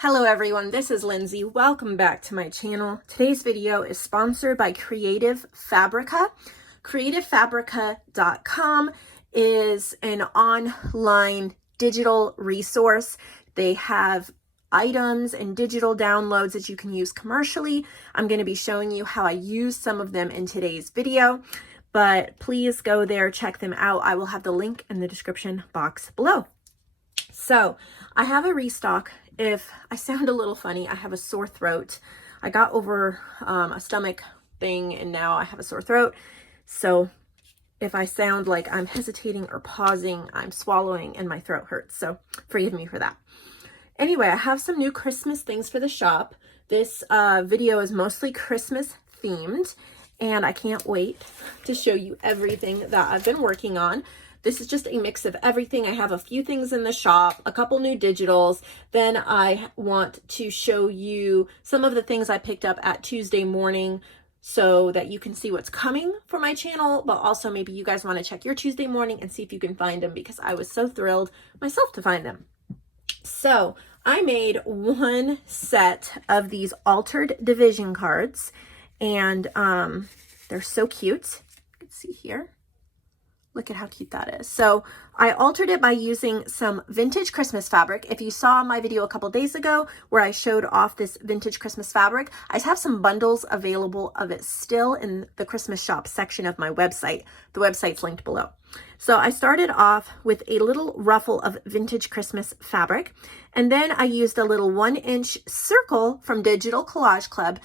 Hello everyone, this is Lindsay. Welcome back to my channel. Today's video is sponsored by Creative Fabrica. CreativeFabrica.com is an online digital resource. They have items and digital downloads that you can use commercially. I'm going to be showing you how I use some of them in today's video, but please go there, check them out. I will have the link in the description box below. So I have a restock. If I sound a little funny, I have a sore throat. I got over a stomach thing and now I have a sore throat. So if I sound like I'm hesitating or pausing, I'm swallowing and my throat hurts. So forgive me for that. Anyway, I have some new Christmas things for the shop. This video is mostly Christmas themed and I can't wait to show you everything that I've been working on. This is just a mix of everything. I have a few things in the shop, a couple new digitals. Then I want to show you some of the things I picked up at Tuesday morning so that you can see what's coming for my channel, but also maybe you guys want to check your Tuesday morning and see if you can find them because I was so thrilled myself to find them. So I made one set of these altered division cards and they're so cute. You can see here. Look at how cute that is. So I altered it by using some vintage Christmas fabric. If you saw my video a couple days ago where I showed off this vintage Christmas fabric, I have some bundles available of it still in the Christmas shop section of my website. The website's linked below. So I started off with a little ruffle of vintage Christmas fabric, and then I used a little 1-inch circle from Digital Collage Club.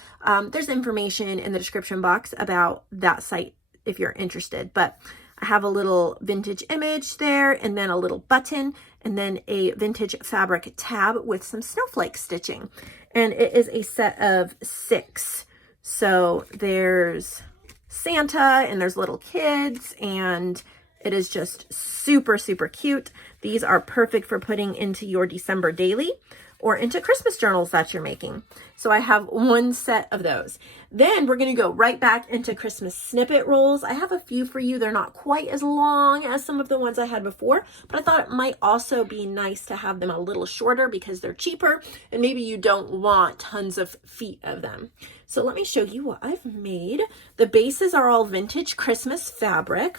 There's information in the description box about that site if you're interested, but I have a little vintage image there and then a little button and then a vintage fabric tab with some snowflake stitching. And it is a set of 6. So there's Santa and there's little kids and it is just super, super cute. These are perfect for putting into your December daily or into Christmas journals that you're making. So I have one set of those. Then we're gonna go right back into Christmas snippet rolls. I have a few for you. They're not quite as long as some of the ones I had before, but I thought it might also be nice to have them a little shorter because they're cheaper and maybe you don't want tons of feet of them. So let me show you what I've made. The bases are all vintage Christmas fabric.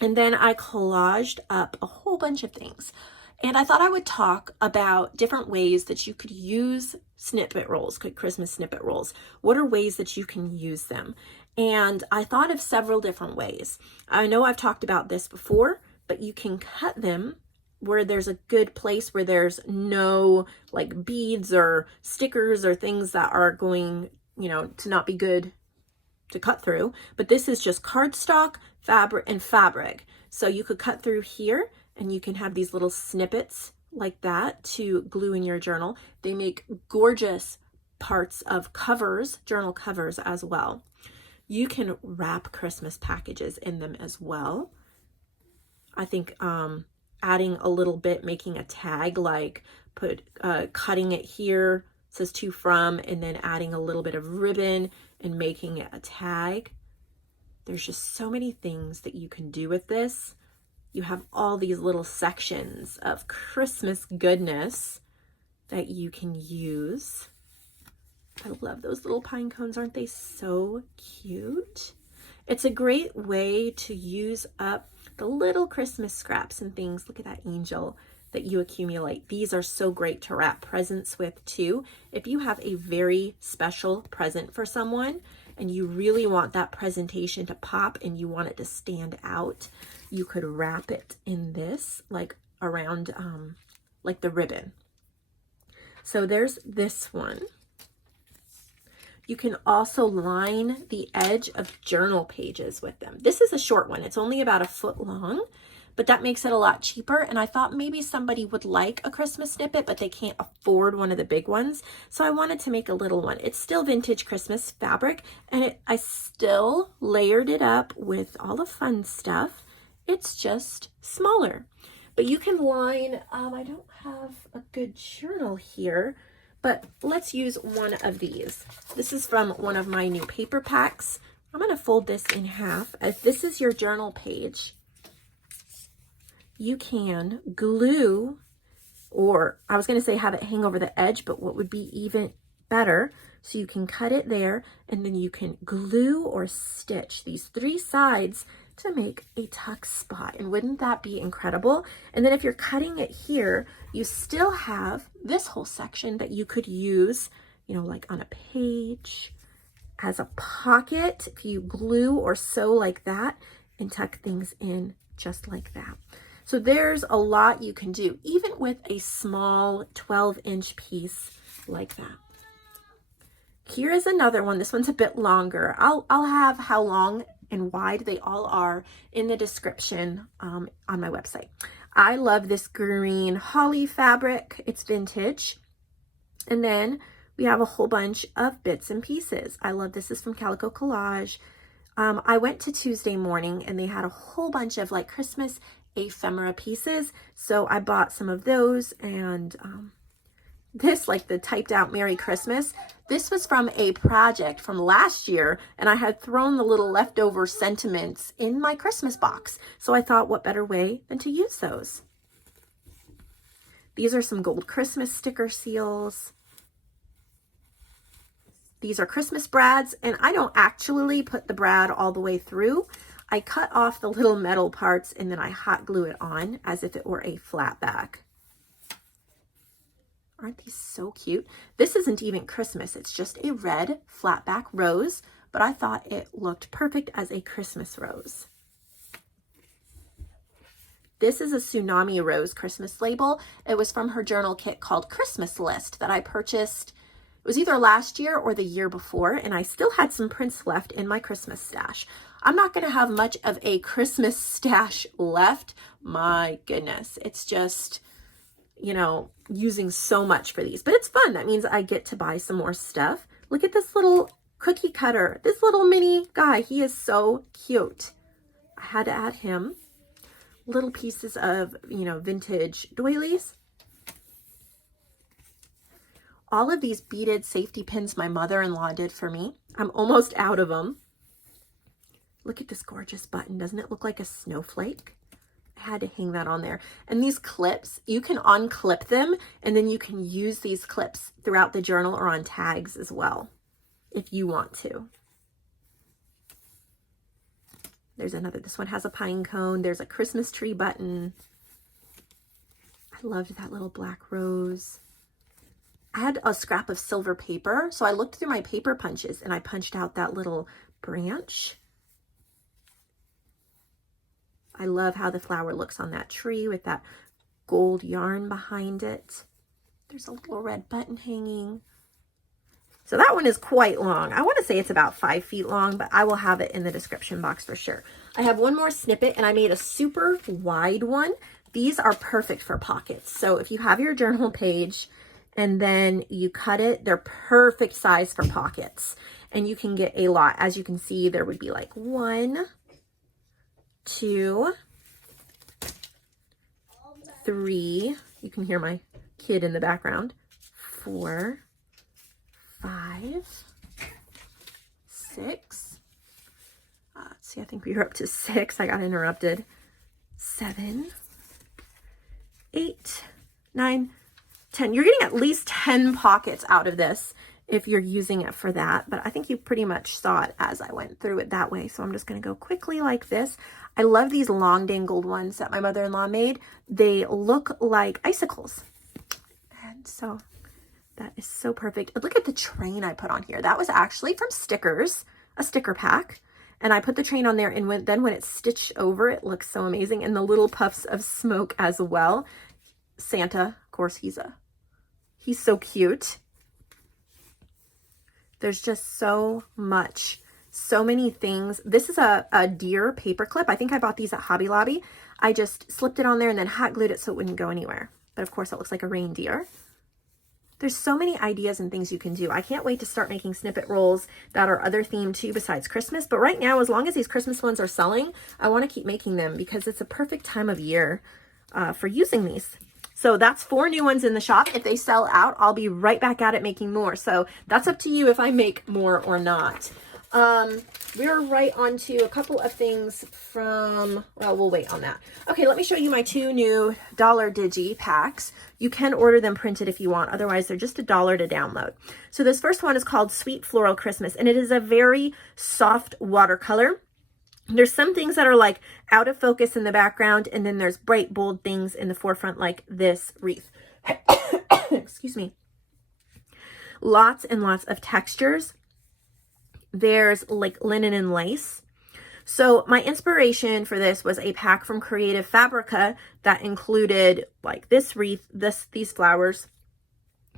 And then I collaged up a whole bunch of things. And I thought I would talk about different ways that you could use snippet rolls, Christmas snippet rolls. What are ways that you can use them? And I thought of several different ways. I know I've talked about this before, but you can cut them where there's a good place where there's no like beads or stickers or things that are going, to not be good to cut through. But this is just cardstock, fabric, and fabric. So you could cut through here and you can have these little snippets like that to glue in your journal. They make gorgeous parts of covers, journal covers as well. You can wrap Christmas packages in them as well. I think adding a little bit, making a tag, like cutting it here, it says to from, and then adding a little bit of ribbon and making it a tag. There's just so many things that you can do with this. You have all these little sections of Christmas goodness that you can use. I love those little pine cones. Aren't they so cute? It's a great way to use up the little Christmas scraps and things. Look at that angel that you accumulate. These are so great to wrap presents with too. If you have a very special present for someone and you really want that presentation to pop and you want it to stand out, you could wrap it in this, like around like the ribbon. So there's this one. You can also line the edge of journal pages with them. This is a short one. It's only about 1 foot long, but that makes it a lot cheaper. And I thought maybe somebody would like a Christmas snippet, but they can't afford one of the big ones. So I wanted to make a little one. It's still vintage Christmas fabric, and I still layered it up with all the fun stuff. It's just smaller, but you can line, I don't have a good journal here, but let's use one of these. This is from one of my new paper packs. I'm going to fold this in half. If this is your journal page, you can glue or I was going to say have it hang over the edge, but what would be even better, so you can cut it there, and then you can glue or stitch these 3 sides to make a tuck spot. And wouldn't that be incredible? And then if you're cutting it here, you still have this whole section that you could use, you know, like on a page, as a pocket, if you glue or sew like that, and tuck things in just like that. So there's a lot you can do, even with a small 12-inch piece like that. Here is another one. This one's a bit longer. I'll have how long and wide they all are in the description on my website. I love this green holly fabric. It's vintage. And then we have a whole bunch of bits and pieces. I love this. This is from Calico Collage. I went to Tuesday morning and they had a whole bunch of like Christmas ephemera pieces. So I bought some of those, and this, like the typed out Merry Christmas, this was from a project from last year, and I had thrown the little leftover sentiments in my Christmas box. So I thought, what better way than to use those? These are some gold Christmas sticker seals. These are Christmas brads, and I don't actually put the brad all the way through. I cut off the little metal parts and then I hot glue it on as if it were a flat back. Aren't these so cute? This isn't even Christmas. It's just a red flat back rose, but I thought it looked perfect as a Christmas rose. This is a Tsunami Rose Christmas label. It was from her journal kit called Christmas List that I purchased. It was either last year or the year before, and I still had some prints left in my Christmas stash. I'm not going to have much of a Christmas stash left. My goodness, it's just, you know, using so much for these, but it's fun. That means I get to buy some more stuff. Look at this little cookie cutter, this little mini guy. He is so cute. I had to add him. Little pieces of, you know, vintage doilies. All of these beaded safety pins my mother-in-law did for me. I'm almost out of them. Look at this gorgeous button. Doesn't it look like a snowflake? I had to hang that on there. And these clips, you can unclip them, and then you can use these clips throughout the journal or on tags as well, if you want to. There's another, this one has a pine cone. There's a Christmas tree button. I loved that little black rose. I had a scrap of silver paper, so I looked through my paper punches and I punched out that little branch. I love how the flower looks on that tree with that gold yarn behind it. There's a little red button hanging. So that one is quite long. I want to say it's about 5 feet long, but I will have it in the description box for sure. I have one more snippet, and I made a super wide one. These are perfect for pockets. So if you have your journal page and then you cut it, they're perfect size for pockets. And you can get a lot. As you can see, there would be like 1, 2, 3. You can hear my kid in the background. 4, 5, 6. Let's see, I think we were up to 6. I got interrupted. 7, 8, 9, 10. You're getting at least 10 pockets out of this if you're using it for that. But I think you pretty much saw it as I went through it that way. So I'm just going to go quickly like this. I love these long dangled ones that my mother-in-law made. They look like icicles. And so that is so perfect. Look at the train I put on here. That was actually from stickers, a sticker pack. And I put the train on there, and then when it's stitched over, it looks so amazing. And the little puffs of smoke as well. Santa, of course, he's so cute. There's just so much, so many things. This is a deer paper clip. I think I bought these at Hobby Lobby. I just slipped it on there and then hot glued it so it wouldn't go anywhere. But of course, it looks like a reindeer. There's so many ideas and things you can do. I can't wait to start making snippet rolls that are other themed too besides Christmas. But right now, as long as these Christmas ones are selling, I want to keep making them because it's a perfect time of year for using these. So that's 4 new ones in the shop. If they sell out, I'll be right back at it making more. So that's up to you if I make more or not. We're right on to a couple of things from, well, we'll wait on that. Okay, let me show you my 2 new Dollar Digi packs. You can order them printed if you want. Otherwise, they're just $1 to download. So this first one is called Sweet Floral Christmas, and it is a very soft watercolor. There's some things that are like out of focus in the background, and then there's bright, bold things in the forefront like this wreath. Excuse me. Lots and lots of textures. There's like linen and lace. So my inspiration for this was a pack from Creative Fabrica that included like this wreath, these flowers.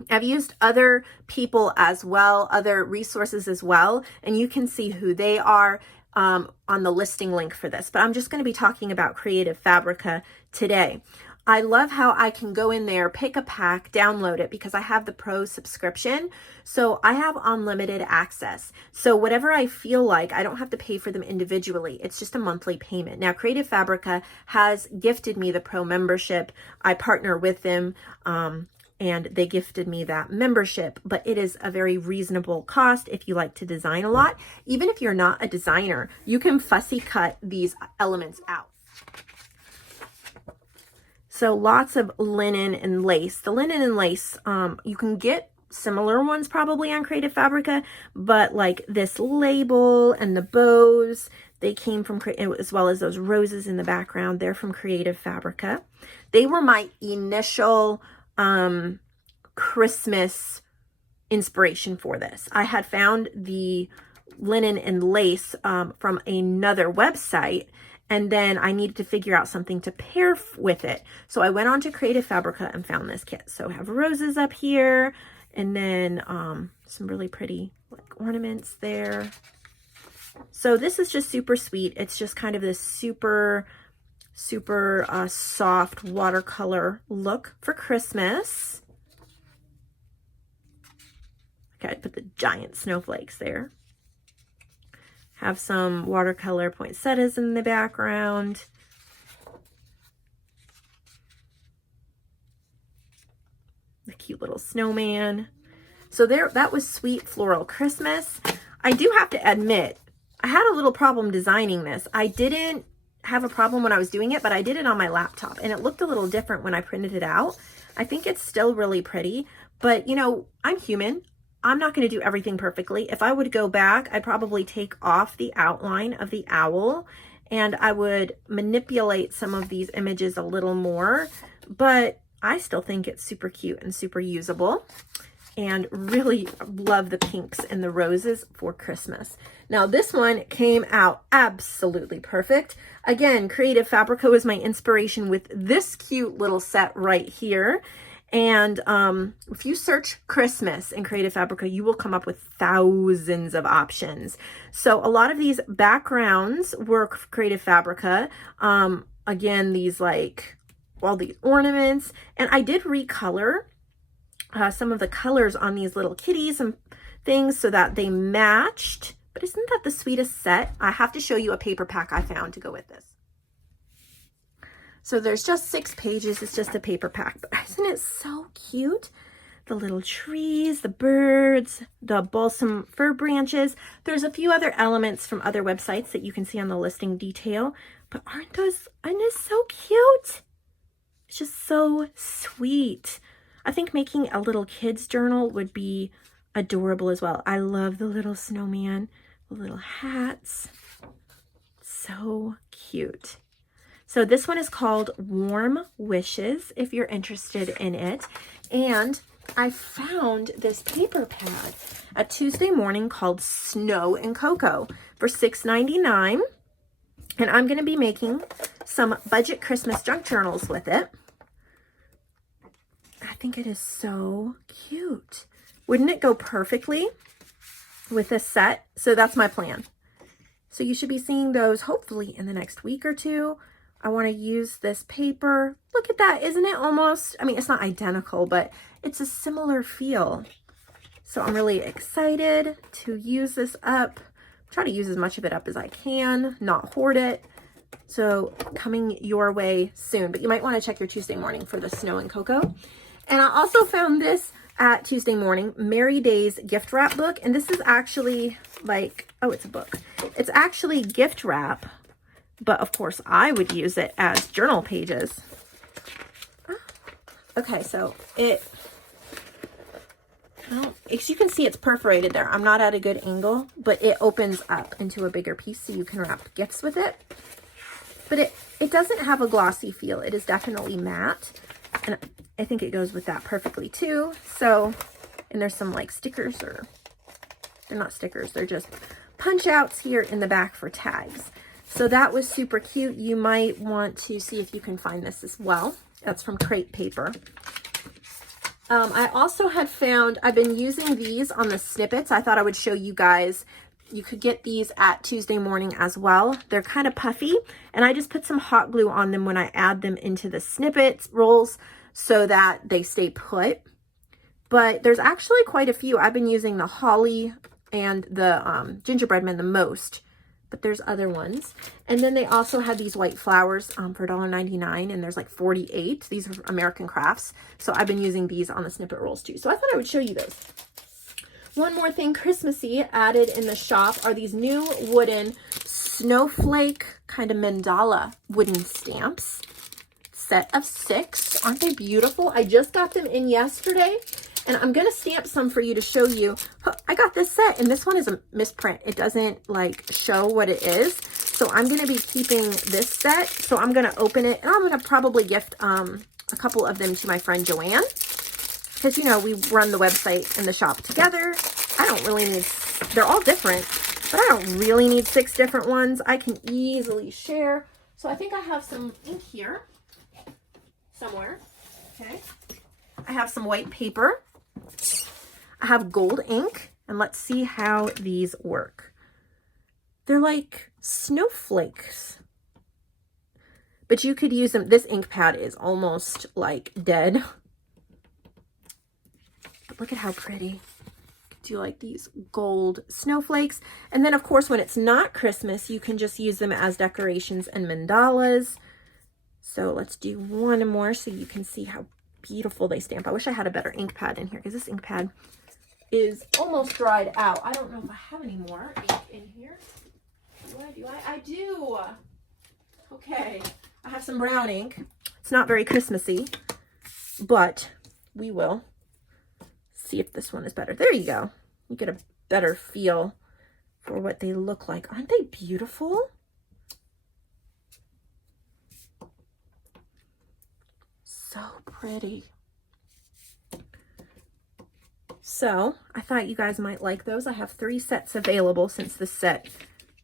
I've used other people as well, other resources as well, and you can see who they are on the listing link for this. But I'm just going to be talking about Creative Fabrica today. I love how I can go in there, pick a pack, download it, because I have the Pro subscription. So I have unlimited access. So whatever I feel like, I don't have to pay for them individually. It's just a monthly payment. Now, Creative Fabrica has gifted me the Pro membership. I partner with them, and they gifted me that membership, but it is a very reasonable cost if you like to design a lot. Even if you're not a designer, you can fussy cut these elements out. So lots of linen and lace. The linen and lace, you can get similar ones probably on Creative Fabrica, but like this label and the bows, they came from, as well as those roses in the background, they're from Creative Fabrica. They were my initial Christmas inspiration for this. I had found the linen and lace from another website, and then I needed to figure out something to pair with it. So I went on to Creative Fabrica and found this kit. So I have roses up here, and then some really pretty like ornaments there. So this is just super sweet. It's just kind of this super soft watercolor look for Christmas. Okay, I put the giant snowflakes there. Have some watercolor poinsettias in the background. The cute little snowman. So there, that was Sweet Floral Christmas. I do have to admit, I had a little problem designing this. I didn't have a problem when I was doing it, but I did it on my laptop, and it looked a little different when I printed it out. I think it's still really pretty, but you know, I'm human. I'm not going to do everything perfectly. If I would go back, I'd probably take off the outline of the owl, and I would manipulate some of these images a little more, but I still think it's super cute and super usable, and really love the pinks and the roses for Christmas. Now this one came out absolutely perfect. Again, Creative Fabrica was my inspiration with this cute little set right here. And if you search Christmas in Creative Fabrica, you will come up with thousands of options. So a lot of these backgrounds were Creative Fabrica. Again, these like all these ornaments, and I did recolor some of the colors on these little kitties and things so that they matched. But isn't that the sweetest set? I have to show you a paper pack I found to go with this. So there's just 6 pages. It's just a paper pack, but isn't it so cute? The little trees, the birds, the balsam fir branches. There's a few other elements from other websites that you can see on the listing detail, but aren't those so cute? It's just so sweet. I think making a little kid's journal would be adorable as well. I love the little snowman, the little hats. So cute. So this one is called Warm Wishes, if you're interested in it. And I found this paper pad at Tuesday Morning called Snow and Cocoa for $6.99. And I'm going to be making some budget Christmas junk journals with it. I think it is so cute. Wouldn't it go perfectly with this set? So that's my plan. So you should be seeing those hopefully in the next week or two. I want to use this paper. Look at that. Isn't it almost, I mean, it's not identical, but it's a similar feel. So I'm really excited to use this up. Try to use as much of it up as I can, not hoard it. So coming your way soon, but you might want to check your Tuesday Morning for the Snow and Cocoa. And I also found this at Tuesday Morning, Merry Days gift wrap book. And this is actually, like, oh, it's a book. It's actually gift wrap, but of course I would use it as journal pages. Okay, so as you can see, it's perforated there. I'm not at a good angle, but it opens up into a bigger piece so you can wrap gifts with it. But it doesn't have a glossy feel. It is definitely matte, and I think it goes with that perfectly too. So, and there's some like stickers, or they're not stickers, they're just punch outs here in the back for tags. So that was super cute. You might want to see if you can find this as well. That's from Crate Paper. I also had found, I've been using these on the snippets. I thought I would show you guys. You could get these at Tuesday Morning as well. They're kind of puffy, and I just put some hot glue on them when I add them into the snippets rolls so that they stay put. But there's actually quite a few. I've been using the holly and the gingerbread man the most, but there's other ones. And then they also have these white flowers for $1.99, and there's like 48. These are American Crafts. So I've been using these on the snippet rolls too. So I thought I would show you those. One more thing Christmassy added in the shop are these new wooden snowflake kind of mandala wooden stamps. Set of 6. Aren't they beautiful? I just got them in yesterday, and I'm going to stamp some for you to show you. I got this set, and this one is a misprint. It doesn't like show what it is. So I'm going to be keeping this set. So I'm going to open it, and I'm going to probably gift a couple of them to my friend JoAnn. Because, you know, we run the website and the shop together. I don't really need, they're all different, but I don't really need 6 different ones. I can easily share. So I think I have some ink here somewhere. Okay. I have some white paper. I have gold ink, and let's see how these work. They're like snowflakes, but you could use them. This ink pad is almost like dead. Look at how pretty. Do like these gold snowflakes. And then of course, when it's not Christmas, you can just use them as decorations and mandalas. So let's do one more so you can see how beautiful they stamp. I wish I had a better ink pad in here, because this ink pad is almost dried out. I don't know if I have any more ink in here. Do I? I do. Okay. I have some brown ink. It's not very Christmassy, but we will see if this one is better. There you go. You get a better feel for what they look like. Aren't they beautiful? So pretty. So I thought you guys might like those. I have 3 sets available since the set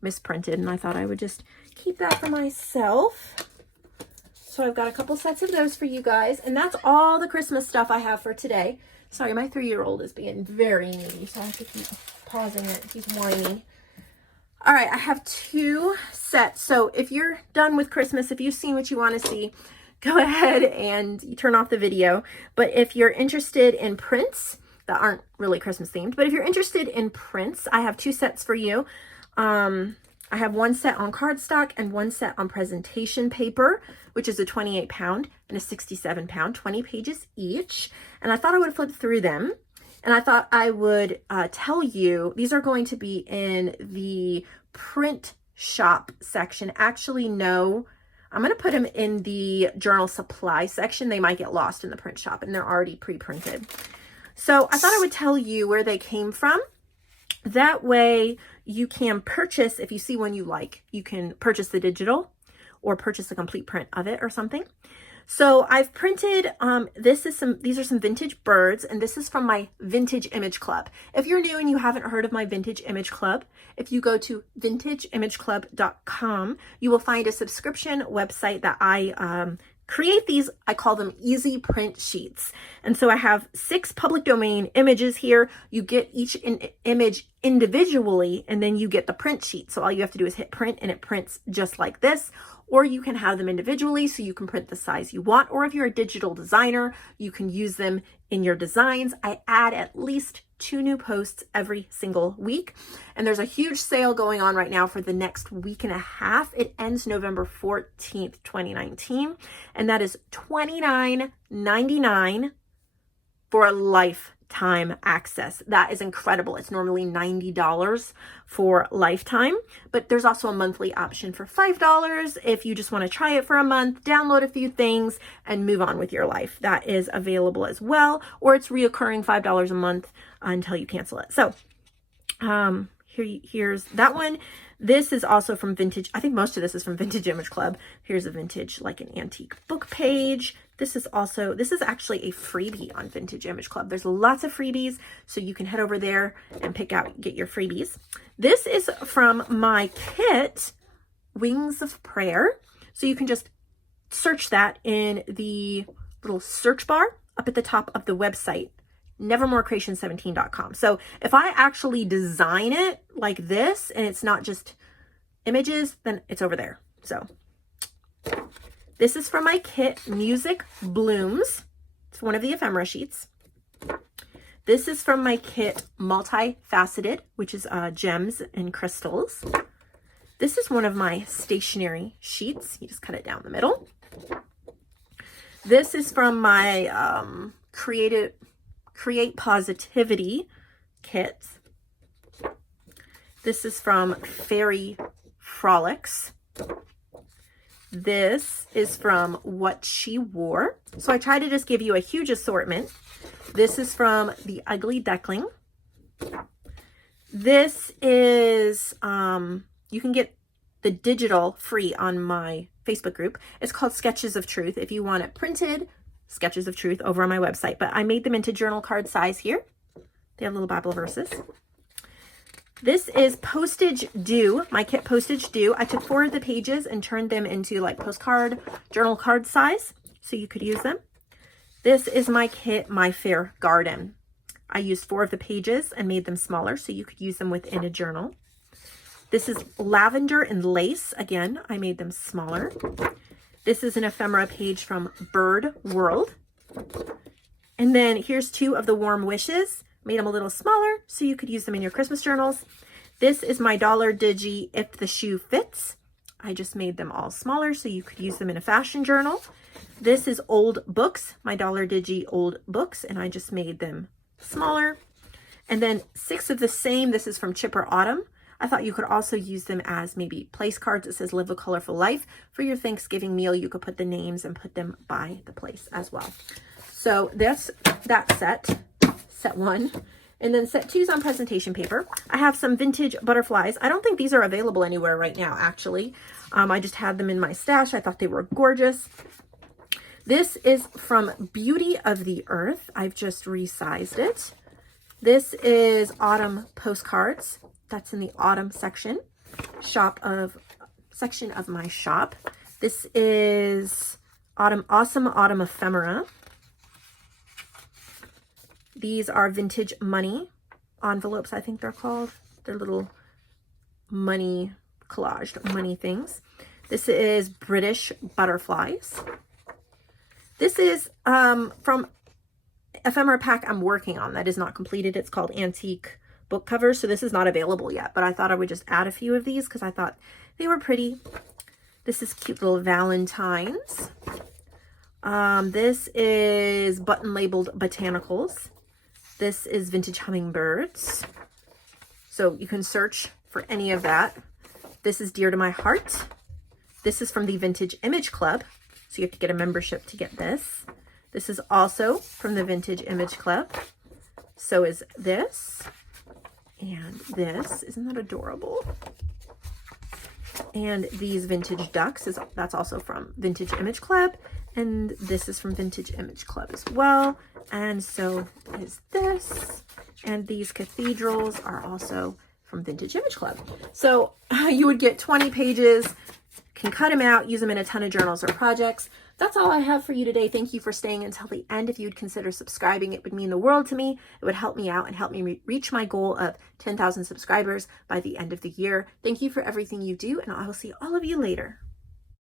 misprinted, and I thought I would just keep that for myself. So I've got a couple sets of those for you guys, and that's all the Christmas stuff I have for today. Sorry, my 3-year-old is being very needy, so I have to keep pausing it. He's whiny. All right, I have 2 sets. So if you're done with Christmas, if you've seen what you want to see, go ahead and turn off the video. But if you're interested in prints that aren't really Christmas themed, but if you're interested in prints, I have 2 sets for you. I have 1 set on cardstock and 1 set on presentation paper, which is a 28 pound and a 67 pound, 20 pages each. And I thought I would flip through them, and I thought I would tell you, these are going to be in the print shop section. Actually, no, I'm going to put them in the journal supply section. They might get lost in the print shop, and they're already pre-printed. So I thought I would tell you where they came from. That way you can purchase, if you see one you like, you can purchase the digital or purchase a complete print of it or something. So I've printed, these are some vintage birds, and this is from my Vintage Image Club. If you're new and you haven't heard of my Vintage Image Club, if you go to vintageimageclub.com, you will find a subscription website that I create these, I call them easy print sheets. And so I have 6 public domain images here. You get each image individually, and then you get the print sheet. So all you have to do is hit print, and it prints just like this. Or you can have them individually, so you can print the size you want. Or if you're a digital designer, you can use them in your designs. I add at least 2 new posts every single week. And there's a huge sale going on right now for the next week and a half. It ends November 14th, 2019. And that is $29.99 for a lifetime. lifetime access. That is incredible. It's normally $90 for lifetime, but there's also a monthly option for $5 if you just want to try it for a month, download a few things, and move on with your life. That is available as well, or it's reoccurring $5 a month until you cancel it. So here's that one. This is also from Vintage. I think most of this is from Vintage Image Club. Here's a vintage, like an antique book page. This is actually a freebie on Vintage Image Club. There's lots of freebies, so you can head over there and get your freebies. This is from my kit, Wings of Prayer. So you can just search that in the little search bar up at the top of the website, nevermorecreation17.com. So if I actually design it like this and it's not just images, then it's over there. So this is from my kit, Music Blooms. It's one of the ephemera sheets. This is from my kit, Multifaceted, which is gems and crystals. This is one of my stationery sheets. You just cut it down the middle. This is from my Create Positivity kit. This is from Fairy Frolics. This is from What She Wore. So I try to just give you a huge assortment. This is from The Ugly Duckling. This is, you can get the digital free on my Facebook group. It's called Sketches of Truth. If you want it printed, Sketches of Truth over on my website. But I made them into journal card size here. They have little Bible verses. This is Postage Due, my kit Postage Due. I took 4 of the pages and turned them into like postcard, journal card size, so you could use them. This is my kit, My Fair Garden. I used 4 of the pages and made them smaller so you could use them within a journal. This is Lavender and Lace. Again, I made them smaller. This is an ephemera page from Bird World. And then here's 2 of the Warm Wishes. Made them a little smaller so you could use them in your Christmas journals. This is my Dollar Digi If the Shoe Fits. I just made them all smaller so you could use them in a fashion journal. This is Old Books, my Dollar Digi Old Books, and I just made them smaller. And then 6 of the same. This is from Chipper Autumn. I thought you could also use them as maybe place cards. It says Live a Colorful Life. For your Thanksgiving meal, you could put the names and put them by the place as well. So that's that set 1. And then set 2 is on presentation paper. I have some vintage butterflies. I don't think these are available anywhere right now, actually. I just had them in my stash. I thought they were gorgeous. This is from Beauty of the Earth. I've just resized it. This is Autumn Postcards. That's in the Autumn section of my shop. This is Awesome Autumn Ephemera. These are vintage money envelopes, I think they're called. They're little money collaged money things. This is British Butterflies. This is from ephemera pack I'm working on that is not completed. It's called Antique Book Covers. So this is not available yet, but I thought I would just add a few of these because I thought they were pretty. This is cute little Valentines. This is button labeled botanicals. This is vintage hummingbirds. So you can search for any of that. This is Dear to My Heart. This is from the Vintage Image Club. So you have to get a membership to get this. This is also from the Vintage Image Club. So is this. And this. Isn't that adorable? And these vintage ducks, that's also from Vintage Image Club. And this is from Vintage Image Club as well. And so is this. And these cathedrals are also from Vintage Image Club. So you would get 20 pages, can cut them out, use them in a ton of journals or projects. That's all I have for you today. Thank you for staying until the end. If you'd consider subscribing, it would mean the world to me. It would help me out and help me reach my goal of 10,000 subscribers by the end of the year. Thank you for everything you do, and I will see all of you later.